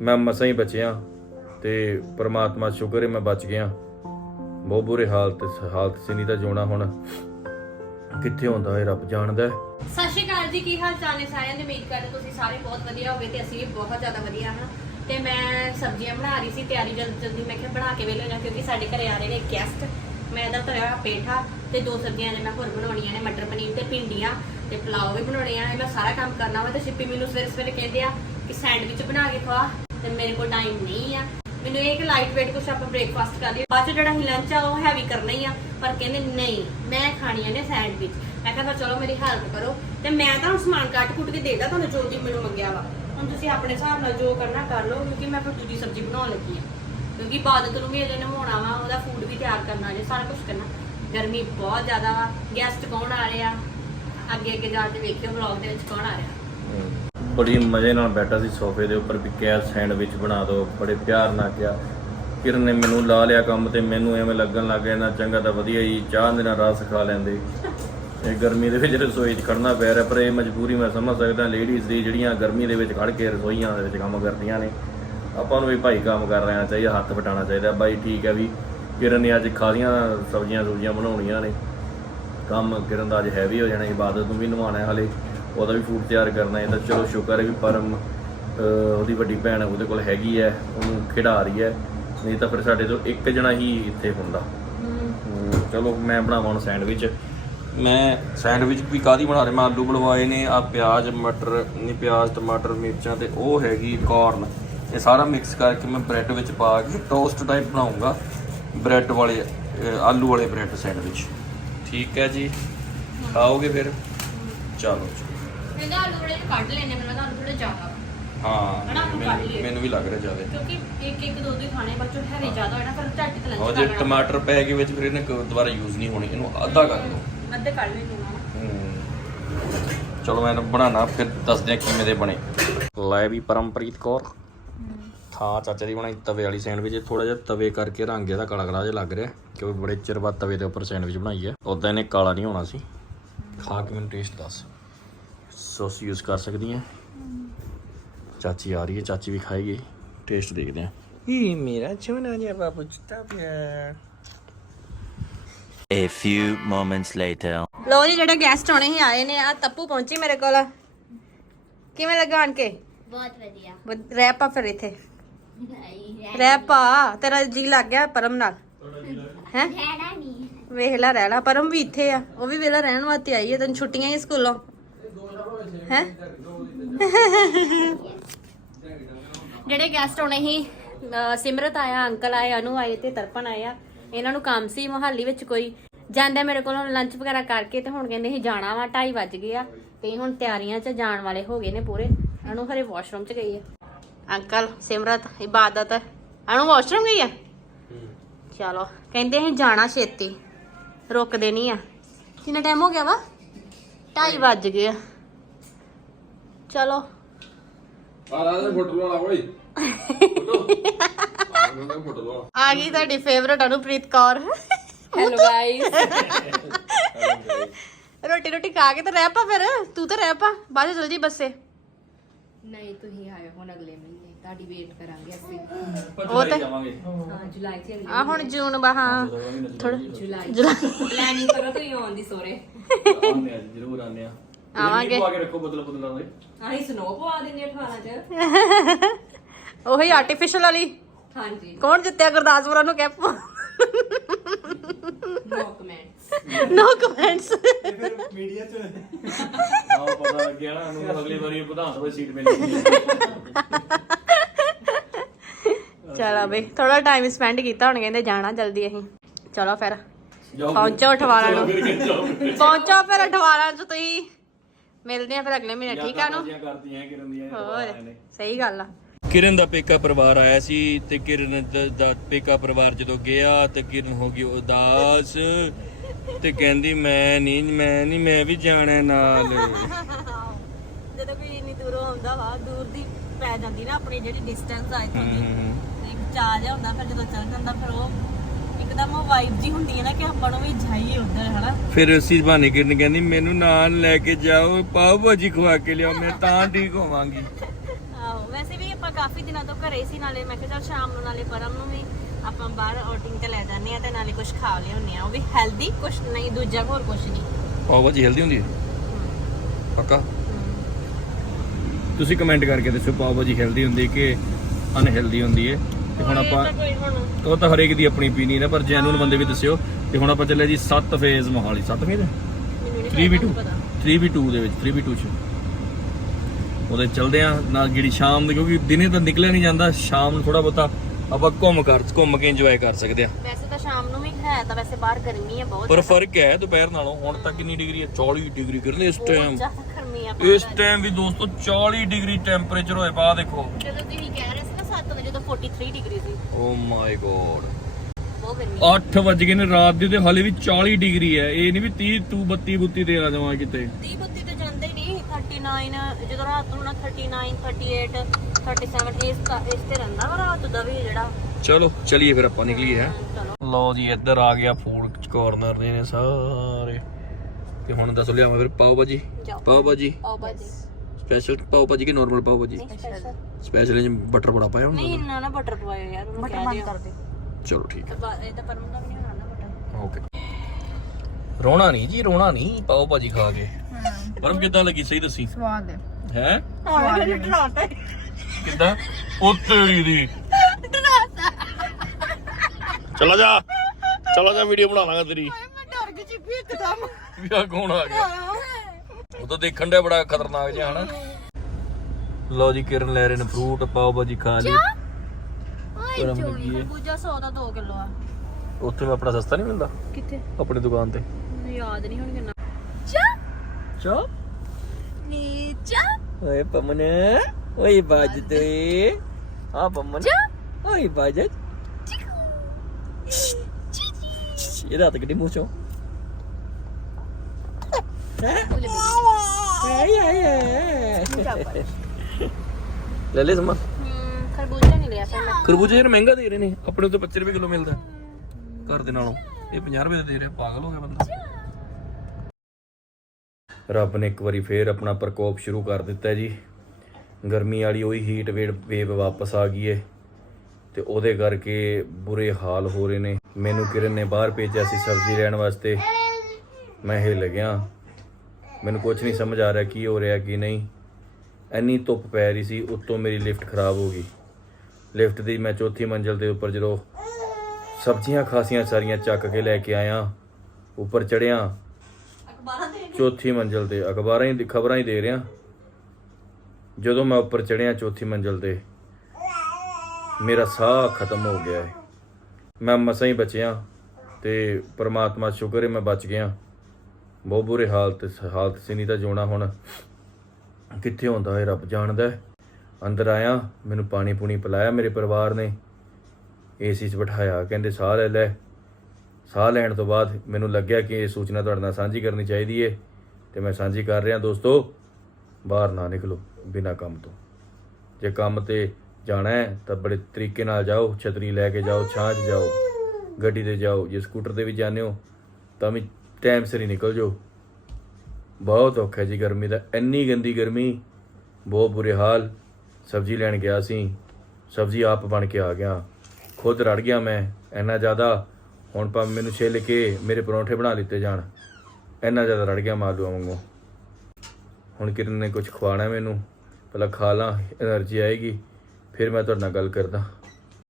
ਮੈਂ ਮਸਾਂ ਹੀ ਬਚਿਆ ਤੇ ਪ੍ਰਮਾਤਮਾ ਸ਼ੁਕਰ ਹੈ ਮੈਂ ਬਚ ਗਿਆ। ਬਹੁਤ ਬੁਰੇ ਹਾਲਤ ਹਾਲਤ ਸੀ ਨਹੀਂ ਤਾਂ ਜਿਉਣਾ ਹੁਣ। ਕਿੱਥੇ ਹੁੰਦਾ ਹੈ ਰੱਬ ਜਾਣਦਾ ਹੈ। ਸਤਿ ਸ਼੍ਰੀ ਅਕਾਲ ਜੀ, ਕੀ ਹਾਲ ਚਾਲ ਨੇ ਸਾਰਿਆਂ ਦੀ? ਉਮੀਦ ਕਰਦੇ ਤੁਸੀਂ ਸਾਰੇ ਬਹੁਤ ਵਧੀਆ ਹੋਵੇ ਤੇ ਅਸੀਂ ਵੀ ਬਹੁਤ ਜ਼ਿਆਦਾ ਵਧੀਆ ਹਾਂ। ਤੇ ਮੈਂ ਸਬਜ਼ੀਆਂ ਬਣਾ ਰਹੀ ਸੀ, ਤਿਆਰੀ ਜਲਦੀ ਜਲਦੀ ਮੈਂ ਕਿਹਾ ਬਣਾ ਕੇ ਵੇਲੇ ਜਾ ਕਿਉਂਕਿ ਸਾਡੇ ਘਰੇ ਆ ਰਹੇ ਨੇ ਗੈਸਟ ਮੈਂ ਇਹਦਾ ਤਰਿਆ ਹੋਇਆ ਪੇਠਾ ਤੇ ਦੋ ਸਬਜ਼ੀਆਂ ਨੇ ਮੈਂ ਹੋਰ ਬਣਾਉਣੀਆਂ ਨੇ, ਮਟਰ ਪਨੀਰ ਤੇ ਭਿੰਡੀਆਂ ਤੇ ਪਲਾਓ ਵੀ ਬਣਾਉਣੇ ਆ। ਮੈਂ ਸਾਰਾ ਕੰਮ ਕਰਨਾ ਵਾ ਤੇ ਸ਼ਿੱਪੀ ਮੈਨੂੰ ਸਵੇਰੇ ਸਵੇਰੇ ਕਹਿੰਦੇ ਆ ਕਿ ਸੈਂਡਵਿਚ ਬਣਾ ਕੇ ਖਵਾ। ਤੇ ਮੇਰੇ ਕੋਲ ਟਾਈਮ ਨਹੀਂ ਆ। ਮੈਨੂੰ ਇਹ ਕਿ ਲਾਈਟ ਵੇਟ ਕੁਛ ਆਪਾਂ ਬ੍ਰੇਕਫਾਸਟ ਕਰ ਲਈਏ। ਬਾਅਦ ਚ ਜਿਹੜਾ ਹੀ ਲੰਚ ਆ, ਉਹ ਹੈਵੀ ਕਰਨਾ ਹੀ ਆ। ਪਰ ਕਹਿੰਦੇ ਨਹੀਂ, ਮੈਂ ਖਾਣੀਆਂ ਨੇ ਸੈਂਡਵਿਚ ਮੈਂ ਕਿਹਾ ਚਲੋ ਮੇਰੀ ਹੈਲਪ ਕਰੋ। ਤੇ ਮੈਂ ਤੁਹਾਨੂੰ ਸਮਾਨ ਕੱਟ ਕੁੱਟ ਕੇ ਦੇਦਾ ਤੁਹਾਨੂੰ, ਜੋ ਜੀ ਮੈਨੂੰ ਮੰਗਿਆ ਵਾ। ਹੁਣ ਤੁਸੀਂ ਆਪਣੇ ਹਿਸਾਬ ਨਾਲ ਜੋ ਕਰਨਾ ਕਰ ਲਓ, ਕਿਉਂਕਿ ਮੈਂ ਫਿਰ ਦੂਜੀ ਸਬਜ਼ੀ ਬਣਾਉਣ ਲੱਗੀ ਆ। ਕਿਉਂਕਿ ਬਾਦਤ ਨੂੰ ਵੀ ਅਜੇ ਨਹਾਉਣਾ ਵਾ, ਉਹਦਾ ਫੂਡ ਵੀ ਤਿਆਰ ਕਰਨਾ ਜੇ ਸਾਰਾ ਕੁਝ ਕਰਨਾ। ਗਰਮੀ ਬਹੁਤ ਜ਼ਿਆਦਾ ਵਾ। ਗੈਸਟ ਕੌਣ ਆ ਰਹੇ? ਆ ਅੱਗੇ ਅੱਗੇ ਜਾ ਕੇ ਵੇਖਿਓ ਵਲੌਗ ਦੇ ਵਿੱਚ ਕੌਣ ਆ ਰਿਹਾ। ਬੜੀ ਮਜ਼ੇ ਨਾਲ ਬੈਠਾ ਸੀ ਸੋਫੇ ਦੇ ਉੱਪਰ ਵੀ ਕਿਹਾ ਸੈਂਡਵਿਚ ਬਣਾ ਦਿਓ, ਬੜੇ ਪਿਆਰ ਨਾਲ ਕਿਹਾ। ਕਿਰਨ ਨੇ ਮੈਨੂੰ ਲਾ ਲਿਆ ਕੰਮ ਤੇ ਮੈਨੂੰ ਐਵੇਂ ਲੱਗਣ ਲੱਗ ਗਿਆ ਨਾ ਚੰਗਾ ਤਾਂ ਵਧੀਆ ਹੀ ਚਾਹ ਦੇ ਨਾਲ ਰਸ ਖਾ ਲੈਂਦੇ। ਇਹ ਗਰਮੀ ਦੇ ਵਿੱਚ ਰਸੋਈ 'ਚ ਖੜਨਾ ਪੈ ਰਿਹਾ, ਪਰ ਇਹ ਮਜਬੂਰੀ ਮੈਂ ਸਮਝ ਸਕਦਾ ਲੇਡੀਜ਼ ਦੀ ਜਿਹੜੀਆਂ ਗਰਮੀ ਦੇ ਵਿੱਚ ਖੜ ਕੇ ਰਸੋਈਆਂ ਦੇ ਵਿੱਚ ਕੰਮ ਕਰਦੀਆਂ ਨੇ, ਆਪਾਂ ਨੂੰ ਵੀ ਭਾਈ ਕੰਮ ਕਰ ਰਹਿਣਾ ਚਾਹੀਦਾ, ਹੱਥ ਵਟਾਉਣਾ ਚਾਹੀਦਾ। ਬਾਈ ਠੀਕ ਹੈ ਵੀ ਕਿਰਨ ਨੇ ਅੱਜ ਖਾਲੀਆਂ ਸਬਜ਼ੀਆਂ ਸੁਬਜ਼ੀਆਂ ਬਣਾਉਣੀਆਂ ਨੇ। ਕੰਮ ਕਿਰਨ ਦਾ ਅੱਜ ਹੈਵੀ ਹੋ ਜਾਣਾ, ਇਬਾਦਤ ਨੂੰ ਵੀ ਨਿਭਾਉਣਾ ਹੈ ਹਲੇ। ਉਹਦਾ ਵੀ ਫੂਡ ਤਿਆਰ ਕਰਨਾ ਤਾਂ ਚਲੋ ਸ਼ੁਕਰ ਹੈ ਵੀ ਪਰਮ ਉਹਦੀ ਵੱਡੀ ਭੈਣ ਉਹਦੇ ਕੋਲ ਹੈਗੀ ਹੈ ਉਹਨੂੰ ਖਿਡਾ ਰਹੀ ਹੈ ਨਹੀਂ ਤਾਂ ਫਿਰ ਸਾਡੇ ਤੋਂ ਇੱਕ ਜਣਾ ਹੀ ਇੱਥੇ ਹੁੰਦਾ। ਚਲੋ ਮੈਂ ਬਣਾਵਾਂ ਹੁਣ ਸੈਂਡਵਿਚ। ਮੈਂ ਸੈਂਡਵਿਚ ਵੀ ਕਾਦੀ ਬਣਾ ਰਿਹਾ? ਮੈਂ ਆਲੂ ਬਣਵਾਏ ਨੇ ਆ ਪਿਆਜ਼ ਮਟਰ ਨਹੀਂ ਪਿਆਜ਼ ਟਮਾਟਰ ਮਿਰਚਾਂ ਤੇ ਉਹ ਹੈਗੀ ਕਾਰਨ ਇਹ ਸਾਰਾ ਮਿਕਸ ਕਰਕੇ ਮੈਂ ਬ੍ਰੈਡ ਵਿੱਚ ਪਾ ਕੇ ਟੋਸਟ ਟਾਈਪ ਬਣਾਉਂਗਾ। ਬ੍ਰੈਡ ਵਾਲੇ ਆਲੂ ਵਾਲੇ ਬ੍ਰੈਡ ਸੈਂਡਵਿਚ। ਠੀਕ ਹੈ ਜੀ? ਖਾਓਗੇ ਫਿਰ? ਚਲੋ ਜੀ। ਇਹਦਾ ਆਲੂ ਥੋੜੇ ਜਿਹਾ ਕੱਢ ਲੈਣੇ ਮੈਨੂੰ ਲੱਗਦਾ ਆਲੂ ਥੋੜੇ ਜ਼ਿਆਦਾ ਵਾ। ਹਾਂ ਹਨਾ, ਆਪਾਂ ਕੱਢ ਲਈਏ। ਮੈਨੂੰ- ਮੈਨੂੰ ਵੀ ਲੱਗ ਰਿਹਾ ਜ਼ਿਆਦਾ। ਕਿਉਂਕਿ ਇੱਕ ਇੱਕ ਦੋ ਦੋ ਹੀ ਖਾਣੇ ਬੱਚੋ ਹੈਵੀ ਜ਼ਿਆਦਾ ਹੋਣਾ ਨਾ ਫਿਰ ਝੱਟ ਤੇ ਉਹ ਲੰਚ ਜੇ ਕਰਨਾ। ਟਮਾਟਰ ਪੈ ਗਏ ਵਿੱਚ ਫਿਰ ਇਹਨੇ ਕ- ਦੁਬਾਰਾ ਯੂਜ਼ ਨਹੀਂ ਹੋਣੀ। ਇਹਨੂੰ ਅੱਧਾ ਕਰ ਲਓ ਅੱਧੇ ਕੱਢ ਲੈਣੇ ਨਾ ਹਮ। ਚਲੋ ਮੈਂ ਇਹਨੂੰ ਬਣਾਣਾ ਫਿਰ ਦੱਸਦੇ ਆ ਕਿਵੇਂ ਦੇ ਬਣੇ। ਲੈ ਵੀ ਪਰਮਪ੍ਰੀਤ ਕੌਰ। ਥਾ ਚਾਚਾ ਦੀ ਬਣਾਈ ਤਵੇ ਵਾਲੀ ਸੈਂਡਵਿਚ। ਥੋੜਾ ਜਿਹਾ ਤਵੇ ਕਰਕੇ ਰੰਗ ਇਹਦਾ ਕਾਲਾ ਕਾਲਾ ਜਿਹਾ ਲੱਗ ਰਿਹਾ ਕਿਉਂਕਿ ਬੜੇ ਚਿਰ ਬਾਅਦ ਤਵੇ ਦੇ ਉੱਪਰ ਸੈਂਡਵਿਚ ਬਣਾਈ ਹੈ। ਉਦਾਂ ਇਹਨੇ ਕਾਲਾ ਨਹੀਂ ਹੋਣਾ ਸੀ। ਖਾ ਕੇ ਮੈਨੂੰ ਟੇਸਟ ਦੱਸ। ਸੌਸ ਯੂਜ਼ ਕਰ ਸਕਦੀ ਹੈ। ਚਾਚੀ ਆ ਰਹੀ ਹੈ ਚਾਚੀ ਵੀ ਖਾਏਗੀ। ਟੇਸਟ ਦੇਖਦੇ ਆ ਇਹ ਮੇਰਾ ਚੋਨਾ ਜਿਹਾ ਬਾਬੂ ਚਿੱਟਾ ਪਿਆ A few moments later. ਲੋ ਜੀ ਜਿਹੜੇ ਗੈਸਟ ਆਉਣੇ ਸੀ ਆਏ ਨੇ ਆ ਤੱਪੂ ਪਹੁੰਚੀ ਮੇਰੇ ਕੋਲ। ਕਿਵੇਂ ਲੱਗਾ ਆਣ ਕੇ? ਬਹੁਤ ਵਧੀਆ। ਵਧ- ਰਹਿ ਪਾ ਫਿਰ ਇੱਥੇ। ਨਹੀਂ। ਰਹਿ ਪਾ ਤੇਰਾ ਜੀ ਲੱਗ ਗਿਆ ਪਰਮ ਨਾਲ। ਹੈ? ਰਹਿਣਾ ਨਹੀਂ। ਵੇਖ ਲੈ ਰਹਿਣਾ। ਪਰਮ ਵੀ ਇੱਥੇ ਆ ਉਹ ਵੀ ਵੇਲਾ ਰਹਿਣ ਵਾਸਤੇ ਆਈ ਹੈ ਤੈਨੂੰ ਛੁੱਟੀਆਂ ਹੀ ਸਕੂਲੋਂ। ਹੈ? ਜਿਹੜੇ ਗੈਸਟ ਆਉਣੇ ਸੀ, ਅਹ ਸਿਮਰਤ ਆਇਆ, ਅੰਕਲ ਆਏ, ਅਨੂ ਆਏ ਤੇ ਤਰਪਨ ਆਇਆ। ਇਹਨਾਂ ਨੂੰ ਕੰਮ ਸੀ ਮੋਹਾਲੀ ਵਿੱਚ ਕੋਈ। ਜਾਂਦੇ ਮੇਰੇ ਕੋਲੋਂ ਲੰਚ ਵਗੈਰਾ ਕਰਕੇ ਤੇ ਹੁਣ ਕਹਿੰਦੇ ਸੀ ਜਾਣਾ ਵਾ 2:30 ਵੱਜ ਗਏ ਆ। ਤੇ ਹੁਣ ਤਿਆਰੀਆਂ 'ਚ ਜਾਣ ਵਾਲੇ ਹੋ ਗਏ ਨੇ ਪੂਰੇ। ਅਨੂ ਹਰੇ ਵਾਸ਼ਰੂਮ 'ਚ ਗਈ ਆ। ਅੰਕਲ, ਸਿਮਰਤ ਇਬਾਦਤ ਅਨੂ ਵਾਸ਼ਰੂਮ ਗਈ ਆ? ਚਲੋ, ਕਹਿੰਦੇ ਅਸੀਂ ਜਾਣਾ ਛੇਤੀ। ਰੁਕਦੇ ਨਹੀਂ ਆ। ਕਿੰਨਾ ਟਾਈਮ ਹੋ ਗਿਆ ਵਾ? 2:30 ਵੱਜ ਗਏ ਆ। ਚਲੋ। ਆ ਲਾ ਦੇ ਫੋਟੋ ਲਾ ਓਏ। ਫੋਟੋ ਲਾ ਆ ਗਈ ਤੁਹਾਡੀ favourite Anupreet Kaur. Hello guys ਰੋਟੀ ਰੋਟੀ ਖਾ ਕੇ ਤਾਂ ਰਹਿ ਪਾ ਫਿਰ। ਤੂੰ ਤਾਂ ਰਹਿ ਪਾ। ਬਾਅਦ ਚਲ ਜੀ ਬੱਸੇ। ਨਹੀਂ ਤੁਸੀਂ ਆਇਓ ਹੁਣ ਅਗਲੇ ਮਹੀਨੇ। ਤੁਹਾਡੀ ਵੇਟ ਕਰਾਂਗੇ ਅਸੀਂ। ਉਹ ਤਾਂ ਹਾਂ ਜੁਲਾਈ ਚ ਆ ਹੁਣ ਜੂਨ ਬਾਹਾਂ ਥੋੜਾ ਜੁਲਾਈ ਜੁਲਾਈ। ਪਲੈਨਿੰਗ ਕਰੋ ਤੁਸੀਂ ਆਉਣ ਦੀ ਸੋਰੇ ਆਉਂਦੇ ਆ ਜ਼ਰੂਰ ਆਉਂਦੇ ਆ। ਆਵਾਂਗੇ। ਪਾ ਕੇ ਰੱਖੋ ਬਦਲ ਬਦਲਾਂ ਦੇ। ਆਹੀ ਸਨੋ ਪਵਾ ਦਿੰਦੇ ਆ 18 ਚ। ਉਹੀ ਆਰਟੀਫੀਸ਼ੀਅਲ ਵਾਲੀ। ਹਾਂਜੀ। ਕੌਣ ਜਿੱਤਿਆ ਗੁਰਦਾਸਪੁਰ ਨੂੰ cap no comments no comments ਆਹ ਪਤਾ ਲੱਗਿਆ ਨਾ ਨੂੰ ਅਗਲੀ ਵਾਰੀ ਵਿਧਾਨ ਸਭਾ ਸੀਟ ਮਿਲੇਗੀ ਚਲੋ ਬਈ ਥੋੜਾ ਟਾਈਮ ਸਪੈਂਡ ਕੀਤਾ ਹੁਣ ਕਹਿੰਦੇ ਜਾਣਾ ਜਲਦੀ ਅਸੀਂ। ਚਲੋ ਫਿਰ ਪਹੁੰਚੋ ਅਠਵਾਲਾ ਨੂੰ। ਪਹੁੰਚੋ ਫਿਰ ਅਠਵਾਲਾ ਚ ਤੁਸੀਂ। ਮਿਲਦੇ ਆ ਫਿਰ ਅਗਲੇ ਮਹੀਨੇ ਠੀਕ ਆ ਨੂੰ? ਕਰਦੀਆਂ ਕਿਰਨ ਦੀਆਂ ਹੋਰ ਸਹੀ ਗੱਲ ਆ। ਕਿਰਨ ਦਾ ਪੇਕਾ ਪਰਿਵਾਰ ਆਇਆ ਸੀ ਤੇ ਕਿਰਨ ਦਾ- ਦਾ ਪੇਕਾ ਪਰਿਵਾਰ ਜਦੋਂ ਗਿਆ ਤੇ ਕਿਰਨ ਹੋ ਗਈ ਉਦਾਸ ਤੇ ਕਹਿੰਦੀ ਮੈਂ ਨਹੀਂ ਮੈਂ ਨਹੀਂ ਮੈਂ ਵੀ ਜਾਣਾ ਨਾਲ। ਜਦੋਂ ਕੋਈ ਇੰਨੀ ਦੂਰੋਂ ਆਉਂਦਾ ਵਾ ਦੂਰ ਦੀ ਪੈ ਜਾਂਦੀ ਨਾ ਆਪਣੀ ਜਿਹੜੀ ਡਿਸਟੈਂਸ ਆ ਇਥੋਂ ਦੀ। ਤੇ ਇੱਕ ਚਾਹ ਜਿਹਾ ਹੁੰਦਾ ਫਿਰ ਜਦੋਂ ਚੱਲ ਜਾਂਦਾ ਫਿਰ ਉਹ ਇੱਕਦਮ ਉਹ ਵਾਈਬ ਜੀ ਹੁੰਦੀ ਹੈ ਨਾ ਕਿ ਆਪਾਂ ਨੂੰ ਵੀ ਜਾਈਏ ਉਧਰ ਹਨਾ? ਫਿਰ ਅਸੀਂ ਬਹਾਨੇ ਕਿਰਨ ਕਹਿੰਦੀ ਮੈਨੂੰ ਨਾਲ ਲੈ ਕੇ ਜਾਓ ਪਾਓ ਭਾਜੀ ਖਵਾ ਕੇ ਲਿਆਓ ਮੈਂ ਤਾਂ ਠੀਕ ਹੋਵਾਂਗੀ। ਆਹੋ ਵੈਸੇ ਵੀ ਆਪਾਂ ਕਾਫੀ ਦਿਨਾਂ ਤੋਂ ਘਰੇ ਸੀ ਨਾਲੇ ਮੈਂ ਕਿਹਾ ਚੱਲ ਸ਼ਾਮ ਨੂੰ ਨਾਲੇ ਪਰਮ ਨੂੰ ਵੀ ਆਪਾਂ ਬਾਹਰ ਆਊਟਿੰਗ ਤੇ ਲੈ ਜਾਂਦੇ ਆ ਤੇ ਨਾਲੇ ਕੁਝ ਖਾ ਲਿਆਉਂਦੇ ਆ ਉਹ ਵੀ ਹੈਲਦੀ ਕੁਝ ਨਹੀਂ ਦੂਜਾ ਹੋਰ ਕੁਝ ਨਹੀਂ। ਪਾਓ ਭਾਜੀ ਹੈਲਦੀ ਹੁੰਦੀ ਹੈ? ਪੱਕਾ? ਤੁਸੀਂ ਕਮੈਂਟ ਕਰਕੇ ਦੱਸੋ ਪਾਓ ਭਾਜੀ ਹੈਲਦੀ ਹੁੰਦੀ ਹੈ ਕਿ ਅਨਹੈਲਦੀ ਹੁੰਦੀ ਹੈ? ਤੇ ਹੁਣ ਆਪਾਂ ਉਹ ਤਾਂ ਹਰੇਕ ਦੀ ਆਪਣੀ opinion ਹੈ ਪਰ ਜੈਨੂਨ ਬੰਦੇ ਵੀ ਦੱਸਿਓ। ਤੇ ਹੁਣ ਆਪਾਂ ਚੱਲੇ ਜੀ 7 ਫੇਜ਼ ਮੋਹਾਲੀ। 7 ਫੇਜ਼ ਮੈਨੂੰ ਨਹੀਂ 3v2 ਪਤਾ 3v2 ਦੇ ਵਿੱਚ 3v2 ਚ। ਉਹਦੇ ਚਲਦੇ ਆ ਨਾਲ ਜਿਹੜੀ ਸ਼ਾਮ ਦੀ ਕਿਉਂਕਿ ਦਿਨੇ ਤਾਂ ਨਿਕਲਿਆ ਨਹੀਂ ਜਾਂਦਾ ਸ਼ਾਮ ਨੂੰ ਥੋੜਾ ਬਹੁਤਾ ਆਪਾਂ ਘੁੰਮ ਕਰ ਘੁੰਮ ਕੇ ਇੰਜੋਏ ਕਰ ਸਕਦੇ ਆ। ਵੈਸੇ ਤਾਂ ਸ਼ਾਮ ਨੂੰ ਵੀ ਹੈ ਤਾਂ ਵੈਸੇ ਬਾਹਰ ਗਰਮੀ ਹੈ ਬਹੁਤ ਪਰ ਫ਼ਰਕ ਹੈ ਦੁਪਹਿਰ ਨਾਲੋਂ ਹੁਣ ਤੱਕ ਕਿੰਨੀ ਡਿਗਰੀ ਹੈ 40 ਡਿਗਰੀ ਕਰਨੇ ਇਸ ਟਾਈਮ ਜ਼ਿਆਦਾ ਗਰਮੀ ਆ ਇਸ ਟਾਈਮ ਵੀ ਦੋਸਤੋ 40 ਡਿਗਰੀ ਟੈਂਪਰੇਚਰ ਹੋਏ ਪਾ ਦੇਖੋ। ਜਦੋਂ ਤੁਸੀਂ ਕਹਿ ਰਹੇ ਸੀ ਨਾ 7 ਵਜੇ ਜਦੋਂ 43 ਡਿਗਰੀ ਸੀ। ਓ ਮਾਈ ਗੋਡ ਬਹੁਤ ਗਰਮੀ 8 ਵਜ ਗਏ ਨੇ ਰਾਤ ਦੇ ਤੇ ਹਾਲੇ ਵੀ 40 ਡਿਗਰੀ ਹੈ। ਇਹ ਨਹੀਂ ਵੀ 30 ਤੂੰ 32 32 ਤੇ ਆ ਜਾਵਾਂ ਕਿਤੇ। 30 ਬੱਤੀ ਤੇ ਜਾਂਦੇ ਹੀ ਨਹੀਂ 39 ਜਦੋਂ ਰਾਤ ਨੂੰ ਨਾ 39 38 37 ਇਸ ਦਾ ਇਸ ਤੇ ਰਹਿੰਦਾ ਵਾ ਰਾਤ ਦਾ ਵੀ ਜਿਹੜਾ। ਚਲੋ ਚਲਿਏ ਫਿਰ ਆਪਾਂ ਨਿਕਲੀਏ ਹੈ। ਚਲੋ। ਲਓ ਜੀ ਇੱਧਰ ਆ ਗਿਆ ਫੂਡ ਕਾਰਨਰ ਨੇ ਸਾਰੇ। ਤੇ ਹੁਣ ਦੱਸ ਲਿਆਵਾਂ ਫਿਰ ਪਾਓ ਭਾਜੀ। ਜਾਓ। ਪਾਓ ਭਾਜੀ। ਆਓ ਬਾਜੀ ਸਪੈਸ਼ਲ ਪਾਓ ਭਾਜੀ ਕਿ ਨਾਰਮਲ ਪਾਓ ਭਾਜੀ? ਸਪੈਸ਼ਲ ਸਪੈਸ਼ਲ ਇਹ ਬਟਰ ਬੜਾ ਪਾਇਆ ਨਹੀਂ ਹੁੰਦਾ ਇੰਨਾ ਨਾ ਬਟਰ ਪਵਾਇਓ ਯਾਰ ਉਹਨੂੰ ਬਟਰ ਬੰਦ ਕਰ ਦੇ। ਚਲੋ ਠੀਕ ਇਹ ਤਾਂ ਪਰਮ ਦਾ ਵੀ ਨਹੀਂ ਹੋਣਾ ਨਾ ਬਟਰ ਓਕੇ ਰੋਣਾ ਨਹੀਂ ਜੀ ਰੋਣਾ ਨਹੀਂ ਪਾਓ ਭਾਜੀ ਖਾ ਕੇ। ਪਰਮ ਕਿੱਦਾਂ ਲੱਗੀ ਸਹੀ ਦੱਸੀ? ਸਵਾਦ ਹੈ। ਹੈ? ਹਾਂ। ਮੈਨੂੰ ਡਰਾਤਾ ਕਿੱਦਾਂ? ਉਹ ਤੇਰੀ ਦੀ। ਚਲਾ ਜਾ। ਚਲਾ ਜਾ ਵੀਡੀਓ ਬਣਾ ਲਾਂਗਾ ਤੇਰੀ। ਮੈਂ ਡਰ ਗਈ ਜੀ ਵੀ ਇੱਕਦਮ ਵੀ ਆ ਕੌਣ ਆ ਗਿਆ? ਉਹ ਤਾਂ ਦੇਖਣ ਦਾ ਬੜਾ ਖਤਰਨਾਕ ਜਿਹਾ ਹਨਾ? ਲਓ ਜੀ ਕਿਰਨ ਲੈ ਰਹੇ ਨੇ ਫਰੂਟ ਪਾਓ ਭਾਜੀ ਖਾ ਲਈ ਪਰਮ ਲੱਗੀ ਹੈ ਖਰਬੂਜਾ 100 ਦਾ 2 ਕਿਲੋ ਆ। ਉੱਥੇ ਮੈਂ ਆਪਣਾ ਸਸਤਾ ਨਹੀਂ ਮਿਲਦਾ? ਕਿੱਥੇ? ਆਪਣੀ ਦੁਕਾਨ ਤੇ। ਮੈਨੂੰ ਯਾਦ ਨਹੀਂ ਹੁਣ ਕਿੰਨਾ। ਚਾ! ਨੀਚਾ ਓਏ ਪਮਨ ਓਏ ਬਾਜਤ ਆ ਪਮਨ। ਓਏ ਬਾਜਤ। ਇਹ ਰਾਤ ਕਿੱਡੀ ਮੂੰਹ ਚੋਂ। ਆਏ ਲੈ ਸਮਾ ਹਮ ਖਰਬੂਜਾ ਨਹੀਂ ਲਿਆ ਮੈਂ ਖਰਬੂਜਾ ਯਾਰ ਮਹਿੰਗਾ ਦੇ ਰਹੇ ਨੇ। ਆਪਣੇ ਉੱਤੇ 25 ਰੁਪਏ ਕਿਲੋ ਮਿਲਦਾ। ਘਰ ਦੇ ਨਾਲੋਂ। ਇਹ 50 ਰੁਪਏ ਦਾ ਦੇ ਰਿਹਾ। ਪਾਗਲ ਹੋ ਗਿਆ ਬੰਦਾ। ਰੱਬ ਨੇ ਇੱਕ ਵਾਰੀ ਫੇਰ ਆਪਣਾ ਪ੍ਰਕੋਪ ਸ਼ੁਰੂ ਕਰ ਦਿੱਤਾ ਜੀ। ਗਰਮੀ ਵਾਲੀ ਉਹੀ ਹੀਟ ਵੇਵ ਵਾਪਸ ਆ ਗਈ ਏ। ਤੇ ਉਹਦੇ ਕਰਕੇ ਬੁਰੇ ਹਾਲ ਹੋ ਰਹੇ ਨੇ। ਮੈਨੂੰ ਕਿਰਨ ਨੇ ਬਾਹਰ ਭੇਜਿਆ ਸੀ ਸਬਜ਼ੀ ਲੈਣ ਵਾਸਤੇ। ਮੈਂ ਹਿੱਲ ਗਿਆ। ਮੈਨੂੰ ਕੁਝ ਨਹੀਂ ਸਮਝ ਆ ਰਿਹਾ ਕੀ ਹੋ ਰਿਹਾ ਕੀ ਨਹੀਂ। ਇੰਨੀ ਧੁੱਪ ਪੈ ਰਹੀ ਸੀ ਉੱਤੋਂ ਮੇਰੀ ਲਿਫਟ ਖਰਾਬ ਹੋ ਗਈ। ਲਿਫਟ ਦੀ ਮੈਂ ਚੌਥੀ ਮੰਜ਼ਲ ਦੇ ਉੱਪਰ ਜਦੋਂ ਸਬਜ਼ੀਆਂ ਖਾਸੀਆਂ ਸਾਰੀਆਂ ਚੱਕ ਕੇ ਲੈ ਕੇ ਆਇਆ ਉੱਪਰ ਚੜਿਆ ਚੌਥੀ ਮੰਜ਼ਲ ਤੇ ਅਖਬਾਰਾਂ ਹੀ ਖਬਰਾਂ ਹੀ ਦੇ ਰਿਹਾ। ਜਦੋਂ ਮੈਂ ਉੱਪਰ ਚੜਿਆ ਚੌਥੀ ਮੰਜ਼ਲ ਤੇ ਮੇਰਾ ਸਾਹ ਖਤਮ ਹੋ ਗਿਆ ਹੈ ਮੈਂ ਮਸਾਂ ਹੀ ਬਚਿਆ ਤੇ ਪ੍ਰਮਾਤਮਾ ਸ਼ੁਕਰ ਹੈ ਮੈਂ ਬਚ ਗਿਆ। ਬਹੁਤ ਬੁਰੇ ਹਾਲਤ ਹਾਲਤ ਸੀ, ਨਹੀਂ ਤਾਂ ਜਿਉਣਾ ਹੁਣ। ਕਿੱਥੇ ਹੁੰਦਾ ਹੈ ਰੱਬ ਜਾਣਦਾ ਅੰਦਰ ਆਇਆ, ਮੈਨੂੰ ਪਾਣੀ ਪੂਣੀ ਪਿਲਾਇਆ ਮੇਰੇ ਪਰਿਵਾਰ ਨੇ। ਏਸੀ 'ਚ ਬਿਠਾਇਆ, ਕਹਿੰਦੇ ਸਾਹ ਲੈ ਲੈ। ਸਾਹ ਲੈਣ ਤੋਂ ਬਾਅਦ ਮੈਨੂੰ ਲੱਗਿਆ ਕਿ ਇਹ ਸੂਚਨਾ ਤੁਹਾਡੇ ਨਾਲ ਸਾਂਝੀ ਕਰਨੀ ਚਾਹੀਦੀ ਏ। ਤੇ ਮੈਂ ਸਾਂਝੀ ਕਰ ਰਿਹਾ, ਦੋਸਤੋ, ਬਾਹਰ ਨਾ ਨਿਕਲੋ ਬਿਨਾਂ ਕੰਮ ਤੋਂ। ਜੇ ਕੰਮ ਤੇ ਜਾਣਾ ਹੈ, ਤਾਂ ਬੜੇ ਤਰੀਕੇ ਨਾਲ ਜਾਓ, ਛਤਰੀ ਲੈ ਕੇ ਜਾਓ, ਛਾਂ 'ਚ ਜਾਓ, ਗੱਡੀ ਤੇ ਜਾਓ। ਜੇ ਸਕੂਟਰ ਤੇ ਵੀ ਜਾਂਦੇ ਹੋ, ਤਾਂ ਵੀ ਟਾਈਮ ਸਿਰ ਹੀ ਨਿਕਲ ਜਾਓ। ਬਹੁਤ ਔਖਾ ਜੀ ਗਰਮੀ ਦਾ। ਇੰਨੀ ਗੰਦੀ ਗਰਮੀ, ਬਹੁਤ ਬੁਰੇ ਹਾਲ। ਸਬਜ਼ੀ ਲੈਣ ਗਿਆ ਸੀ। ਸਬਜ਼ੀ ਆਪ ਬਣ ਕੇ ਆ ਗਿਆ। ਖੁਦ ਰੜ ਗਿਆ ਮੈਂ, ਇੰਨਾ ਜ਼ਿਆਦਾ। ਹੁਣ ਭਾਵੇਂ ਮੈਨੂੰ ਛਿੱਲ ਕੇ ਮੇਰੇ ਪਰੌਂਠੇ ਬਣਾ ਲਿੱਤੇ ਜਾਣ। ਇੰਨਾ ਜ਼ਿਆਦਾ ਰੜ ਗਿਆ ਮਾਲੂਆ ਵਾਂਗੂ। ਹੁਣ ਕਿਰਨ ਨੇ ਕੁਝ ਖਵਾਣਾ ਮੈਨੂੰ। ਪਹਿਲਾਂ ਖਾ ਲਾਂ એનર્ਜੀ ਆਏਗੀ। ਫਿਰ ਮੈਂ ਤੁਹਾਡੇ ਨਾਲ ਗੱਲ ਕਰਦਾ।